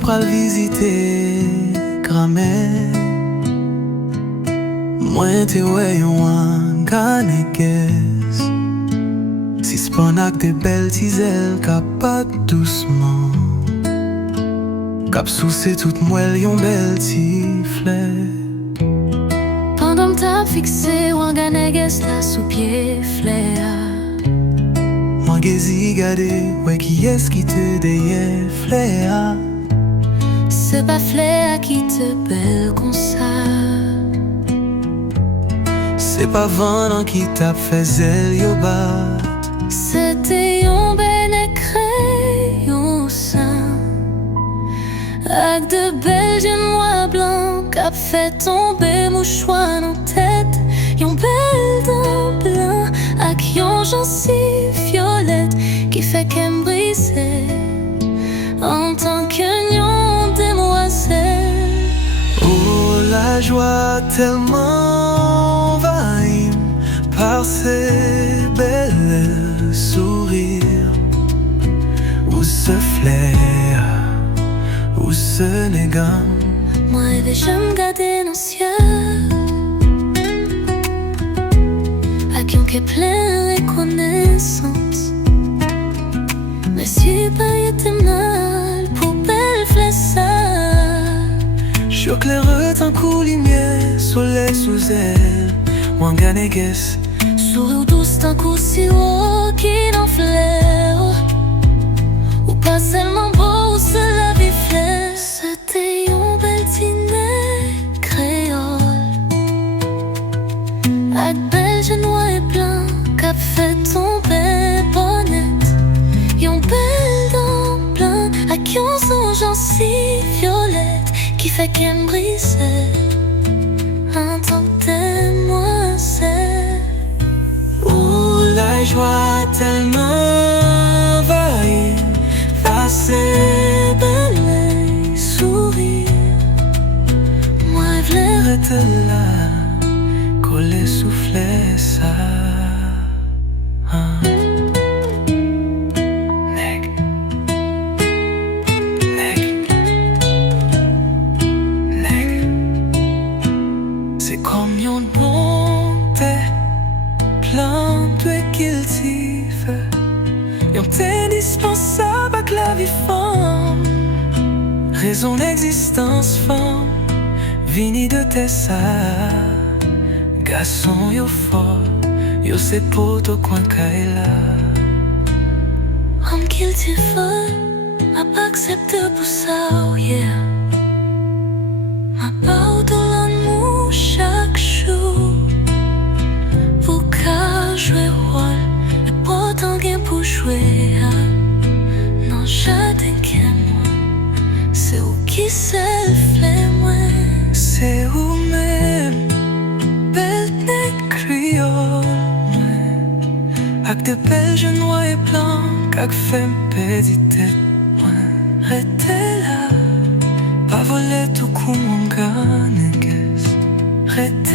pral visiter Gramè. Mwen te wè yon Ganeges, si span ak de bel tizel kap pat douceman, kap souse tout mwel yon bel ti flè. Pendant m'tap fixe ou Ganeges la sou pied flea. Mwen gezi gade wè ki es ki te deye flea. Se pa flea ki te bel kon sa. Se pa vandan ki tap fe zel yo bat. Se te yon bene kreyon san, ak de bel jen noir blanc kap fe tombe mouchouan nan tèt. Yon bel dan blanc ak yon jansi violet ki fe kem brise en tant que yon demoiselle. Oh, la joie tellement envahie par ces belles sourires, où ce flair, où ce négan. Moi j'aime garder nos cieux, à qui on est plein reconnaissance. Mais si pas était mal pour belle flessa. Choc l'air tant coup lumière, soleil sous elle, ou Ganeges. Sourire douce d'un coup si haut qui n'en flaire, ou pas seulement beau, ou seul la vie flaire. C'était un bel dîner créole, avec bel jen noir et blanc qu'a fait tomber bonnette. Yon bel dent blanc, avec yon son jansi violette qui fait qu'elle brise en tant que demoiselle. La joie tellement envahie par ces belles sourires. Moi je l'ai Rete là, collé souffler ça. Neg, neg, neg. C'est comme yon bonté plein de cultive, yon indispensable avec la vie femme. Raison d'existence femme, vini de Tessa. Garçon yo fort, yo c'est pour au coin kaila. homme qu'il t'y faut, m'a pas accepté pour ça, oh yeah. M'a pas de l'amour chaque jour, pour qu'à jouer rôle, mais pourtant rien pour jouer. Non, j'attends qu'à moi, c'est où qui s'est fait moi. C'est où même, belle nèg créole, avec de belles jeunes noirs et blancs, qu'ak fait petite tête. Rete là, pas voler tout coup mon Ganeges. Rete